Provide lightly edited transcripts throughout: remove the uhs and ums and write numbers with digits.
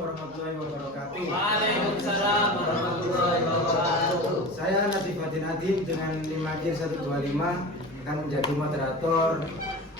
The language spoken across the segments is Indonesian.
warahmatullahi wabarakatuh. Waalaikumsalam warahmatullahi wabarakatuh. Saya Nadifatin Adib dengan NIM akhir 125 akan menjadi moderator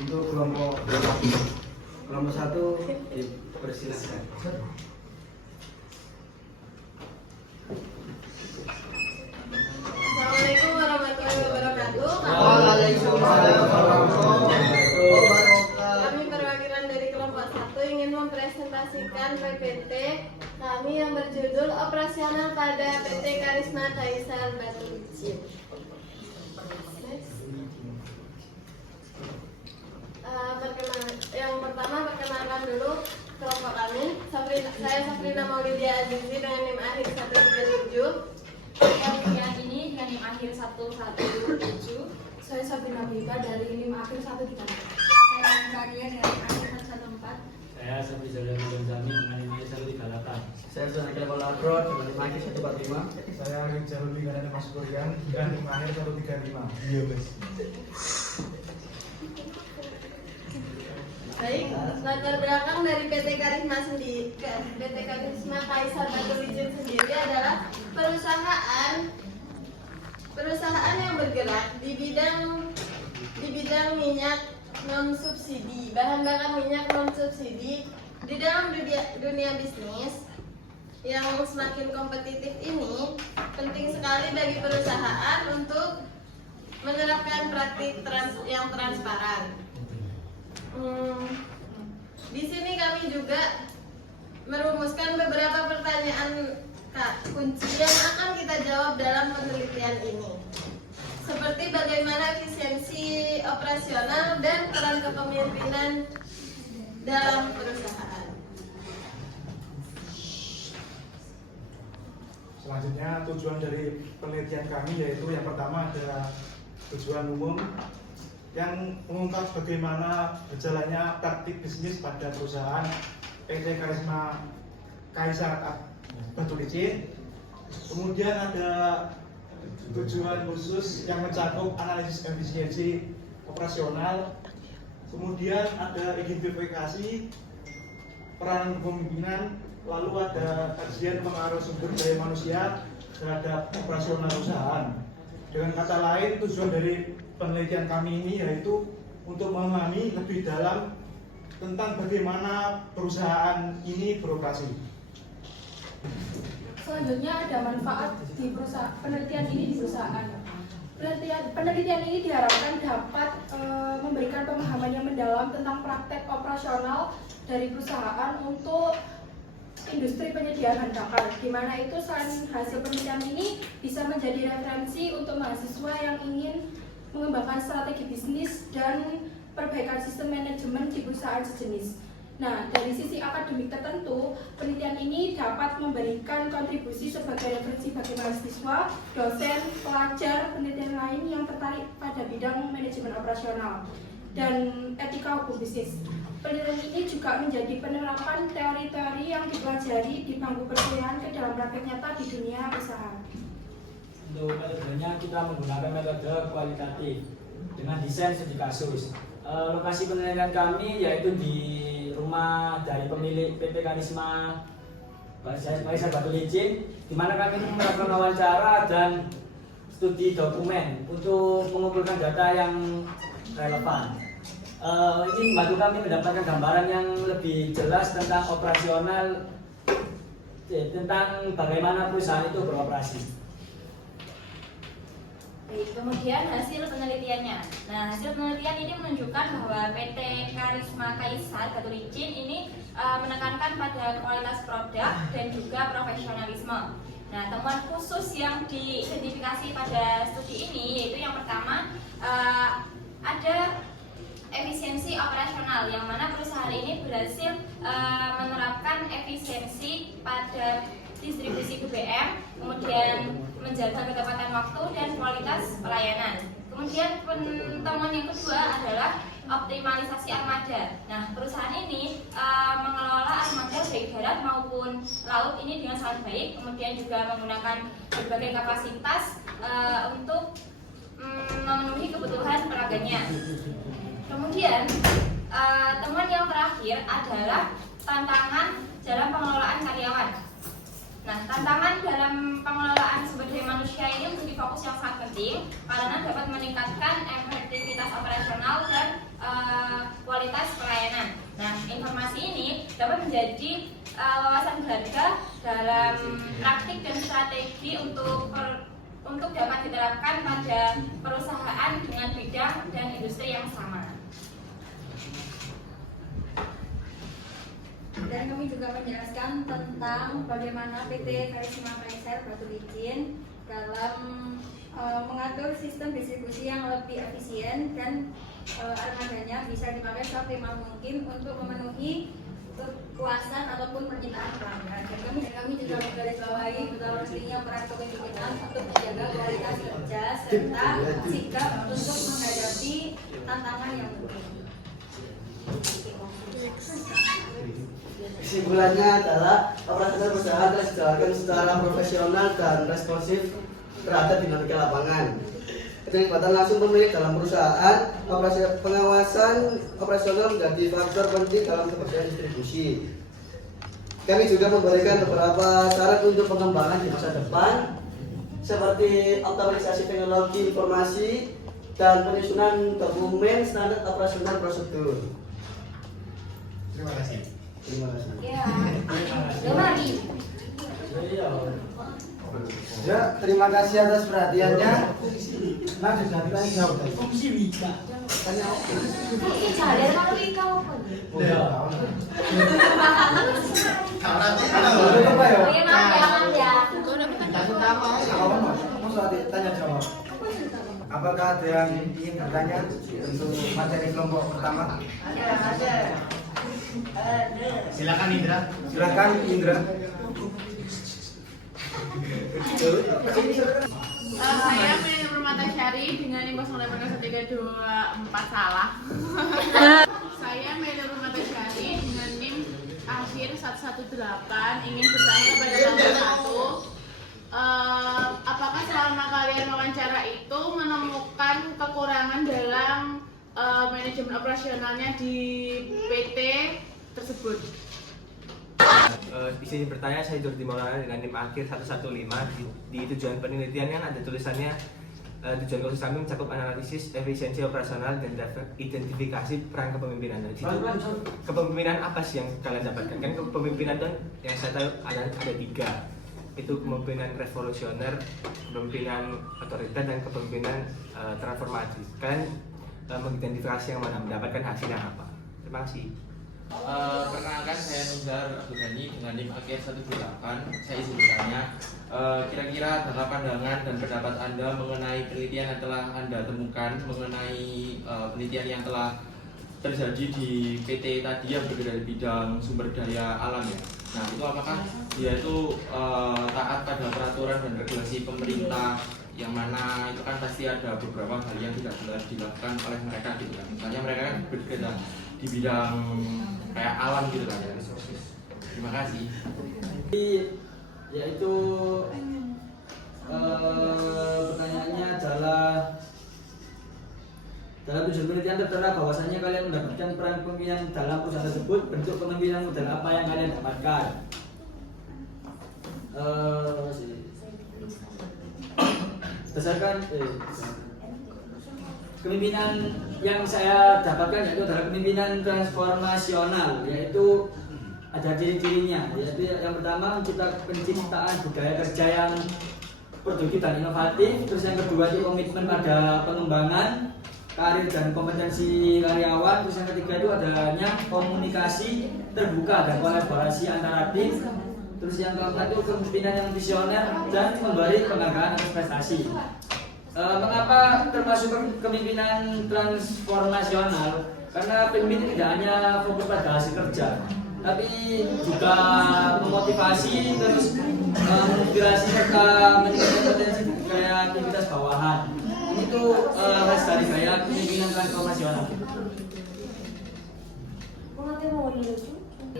untuk kelompok 1. Dipersilakan. Assalamualaikum warahmatullahi wabarakatuh. Waalaikumsalam warahmatullahi wabarakatuh. Kami perwakilan dari kelompok 1 ingin mempresentasikan PPT kami yang berjudul Operasional pada PT Karisma Kaisar Batu Licin. Yang pertama perkenalkan dulu kelompok kami. Saya Safrina Maulidia Azizi dengan NIM akhir 137. Yang ini dengan NIM akhir 117. Saya Sabrina Bika dari NIM akhir 134. Saya Karia dari akhir 114. Saya Sabri Jalani Gonzami dengan NIM akhir 138. Saya Sunai Kemal Abroad dengan NIM akhir 145. Saya Rizal dengan Mas Kuryan dengan NIM akhir 135. Iya, Mas. Baik, latar belakang dari PT Karisma Kaisar Batu Licin sendiri adalah perusahaan yang bergerak di bidang minyak non subsidi, bahan bakar minyak non subsidi. Di dalam dunia bisnis yang semakin kompetitif ini, penting sekali bagi perusahaan untuk menerapkan praktik yang transparan. Di sini kami juga merumuskan beberapa pertanyaan kunci yang akan kita jawab dalam penelitian ini, seperti bagaimana efisiensi operasional dan peran kepemimpinan dalam perusahaan. Selanjutnya tujuan dari penelitian kami yaitu yang pertama ada tujuan umum yang mengungkap bagaimana berjalannya praktik bisnis pada perusahaan PT Karisma Kaisar Batu Licin. Kemudian ada tujuan khusus yang mencakup analisis efisiensi operasional. Kemudian ada identifikasi peran kepemimpinan, lalu ada kajian pengaruh sumber daya manusia terhadap operasional perusahaan. Dengan kata lain, tujuan dari penelitian kami ini yaitu untuk memahami lebih dalam tentang bagaimana perusahaan ini beroperasi. Selanjutnya ada manfaat di penelitian ini di perusahaan. Penelitian ini diharapkan dapat memberikan pemahaman yang mendalam tentang praktek operasional dari perusahaan untuk industri penyediaan bahan bakar, di mana itu selain hasil penelitian ini bisa menjadi referensi untuk mahasiswa yang ingin mengembangkan strategi bisnis dan perbaikan sistem manajemen di perusahaan sejenis. Nah, dari sisi akademik tertentu, penelitian ini dapat memberikan kontribusi sebagai referensi bagi mahasiswa, dosen, pelajar, penelitian lain yang tertarik pada bidang manajemen operasional dan etika hukum bisnis. Penelitian ini juga menjadi penerapan teori-teori yang dipelajari di bangku perkuliahan ke dalam praktek nyata di dunia usaha. Untuk metodenya kita menggunakan metode kualitatif dengan desain studi kasus. Lokasi penelitian kami yaitu di rumah dari pemilik PT Karisma Kaisar Batu Licin, di mana kami melakukan wawancara dan studi dokumen untuk mengumpulkan data yang relevan. Ini membantu kami mendapatkan gambaran yang lebih jelas tentang operasional, tentang bagaimana perusahaan itu beroperasi. Baik, kemudian hasil penelitiannya. Nah, hasil penelitian ini menunjukkan bahwa PT Karisma Kaisar Batu Licin ini menekankan pada kualitas produk dan juga profesionalisme. Nah, temuan khusus yang diidentifikasi pada studi ini yaitu yang pertama ada efisiensi operasional, yang mana perusahaan ini berhasil menerapkan efisiensi pada distribusi BBM, kemudian menjaga ketepatan waktu dan kualitas pelayanan. Kemudian temuan yang kedua adalah optimalisasi armada. Nah, perusahaan ini mengelola armada baik darat maupun laut ini dengan sangat baik, kemudian juga menggunakan berbagai kapasitas untuk memenuhi kebutuhan pelanggannya. Kemudian temuan yang terakhir adalah tantangan dalam pengelolaan karyawan. Nah, tantangan dalam pengelolaan sumber daya manusia ini menjadi fokus yang sangat penting karena dapat meningkatkan efektivitas operasional dan kualitas pelayanan. Nah, informasi ini dapat menjadi wawasan berharga dalam praktik dan strategi untuk dapat diterapkan pada perusahaan dengan bidang dan industri yang sama. Dan kami juga menjelaskan tentang bagaimana PT Karisma Kaisar Batu Licin dalam mengatur sistem distribusi yang lebih efisien dan armadanya bisa dipakai seoptimal mungkin untuk memenuhi kepuasan ataupun permintaan pelanggan. Dan kami juga menggarisbawahi betapa pentingnya peran kepemimpinan untuk menjaga kualitas kerja serta sikap untuk menghadapi tantangan yang penting. Kesimpulannya adalah operasional perusahaan harus dijalankan secara profesional dan responsif terhadap dinamika lapangan. Keterlibatan langsung pemilik dalam perusahaan, pengawasan operasional menjadi faktor penting dalam keberhasilan distribusi. Kami juga memberikan beberapa syarat untuk pengembangan di masa depan, seperti optimalisasi teknologi informasi dan penyusunan dokumen standar operasional prosedur. Terima kasih. Terima kasih. Ya, mari. Ya, terima kasih atas perhatiannya. Nah, sudah kita jawab tadi. Tanya apa? Ini jalan kalau kau pun. Itu apa ya? Oke, maaf ya. Masa tanya jawab. Apakah ada yang ingin bertanya untuk materi kelompok pertama? Silakan Indra. Silakan Indra. Saya Melly Nurmatasyari dengan NIM 081324 salah. Saya Melly Nurmatasyari dengan NIM akhir 118 ingin bertanya kepada nomor 1. Apakah selama kalian wawancara itu menemukan kekurangan dalam manajemen operasionalnya di PT tersebut? Izin bertanya, saya Jordi Maulana dengan NIM akhir 115. Di tujuan penelitian kan ada tulisannya tujuan khusus kami mencakup analisis efisiensi operasional dan identifikasi peran kepemimpinan. Jadi kepemimpinan apa sih yang kalian dapatkan? Kan kepemimpinan itu yang saya tahu ada 3. Itu kepemimpinan revolusioner, kepemimpinan otoriter, dan kepemimpinan transformasi. Kalian mengidentifikasi yang mana, mendapatkan hasil yang apa? Terima kasih. Perkenalkan, saya Nuzar Abdul Ghani dengan NIM akhir 18. Saya izin bertanya, kira-kira apa pandangan dan pendapat Anda mengenai penelitian yang telah Anda temukan mengenai penelitian yang telah terjadi di PT tadi yang berbeda dari bidang sumber daya alam ya. Nah, itu apakah dia itu taat pada peraturan dan regulasi pemerintah, yang mana itu kan pasti ada beberapa hal yang tidak benar dilakukan oleh mereka gitu kan. Misalnya mereka kan bekerja di bidang kayak alam gitu kan ya, resources. Terima kasih. Yaitu pertanyaannya adalah dalam tujuan penelitian tertera bahwasanya kalian mendapatkan peran kepemimpinan dalam perusahaan tersebut. Bentuk kepemimpinan model apa yang kalian dapatkan? Berdasarkan kepemimpinan yang saya dapatkan yaitu adalah kepemimpinan transformasional, yaitu ada ciri-cirinya, yaitu yang pertama penciptaan budaya kerja yang produktif dan inovatif. Terus yang kedua itu komitmen pada pengembangan karir dan kompetensi karyawan. Terus yang ketiga itu adanya komunikasi terbuka dan kolaborasi antara tim. Terus yang keempat itu kepemimpinan yang visioner dan memberi penghargaan atas prestasi. Mengapa termasuk kepemimpinan transformasional? Karena pemimpin tidak hanya fokus pada hasil kerja, tapi juga memotivasi, terus menginspirasi serta meningkatkan potensi kreativitas bawahan. Itu khas dari gaya kepemimpinan transformasional.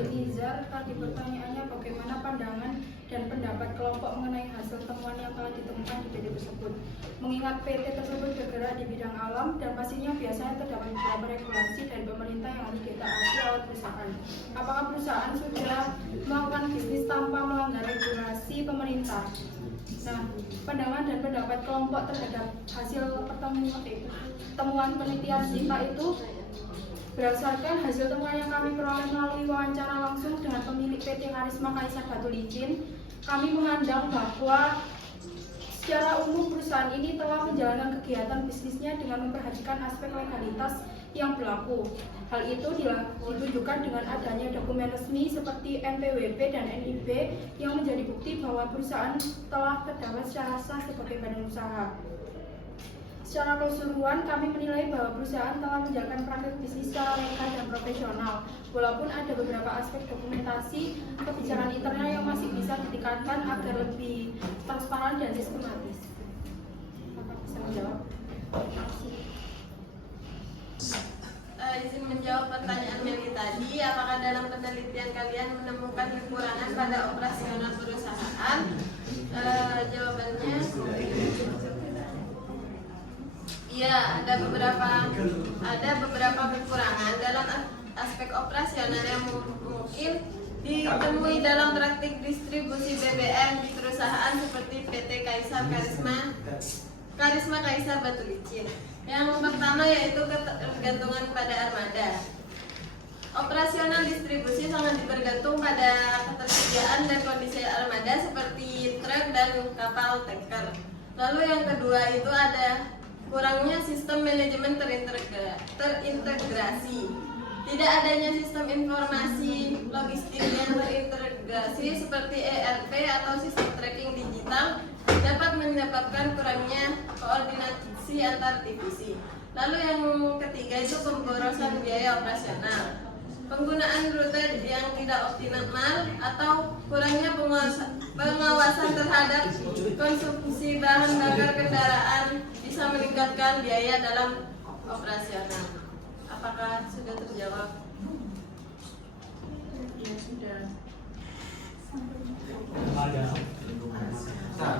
Nizar, tadi pertanyaannya bagaimana pandangan dan pendapat kelompok mengenai hasil temuan yang telah ditemukan di PT tersebut. Mengingat PT tersebut bergerak di bidang alam dan pastinya biasanya terdapat beberapa regulasi dari pemerintah yang harus ditaati oleh perusahaan. Apakah perusahaan sudah melakukan bisnis tanpa melanggar regulasi pemerintah? Nah, pandangan dan pendapat kelompok terhadap hasil temuan penelitian kita itu berdasarkan hasil temuan yang kami peroleh melalui wawancara langsung dengan pemilik PT Karisma Kaisar Batu Licin, kami memandang bahwa secara umum perusahaan ini telah menjalankan kegiatan bisnisnya dengan memperhatikan aspek legalitas yang berlaku. Hal itu ditunjukkan dengan adanya dokumen resmi seperti NPWP dan NIB yang menjadi bukti bahwa perusahaan telah terdaftar secara sah sebagai badan usaha. Secara keseluruhan, kami menilai bahwa perusahaan telah menjalankan praktik bisnis secara legal dan profesional. Walaupun ada beberapa aspek dokumentasi kebijakan internal yang masih bisa ditingkatkan agar lebih transparan dan sistematis. Bapak bisa menjawab? Izin menjawab pertanyaan Meli tadi, apakah dalam penelitian kalian menemukan kekurangan pada operasional perusahaan? Jawabannya iya, ada beberapa kekurangan dalam aspek operasional yang mungkin ditemui dalam praktik distribusi BBM di perusahaan seperti PT Karisma Kaisar Batu Licin. Yang pertama yaitu ketergantungan pada armada. Operasional distribusi sangat bergantung pada ketersediaan dan kondisi armada seperti truk dan kapal tanker. Lalu yang kedua itu ada kurangnya sistem manajemen terintegrasi. Tidak adanya sistem informasi logistik yang terintegrasi seperti ERP atau sistem tracking digital dapat menyebabkan kurangnya koordinasi antar divisi. Lalu yang ketiga itu pemborosan biaya operasional. Penggunaan rute yang tidak optimal atau kurangnya pengawasan terhadap konsumsi bahan bakar kendaraan bisa meningkatkan biaya dalam operasional. Apakah sudah terjawab? Ya, sudah. Ada. Nah,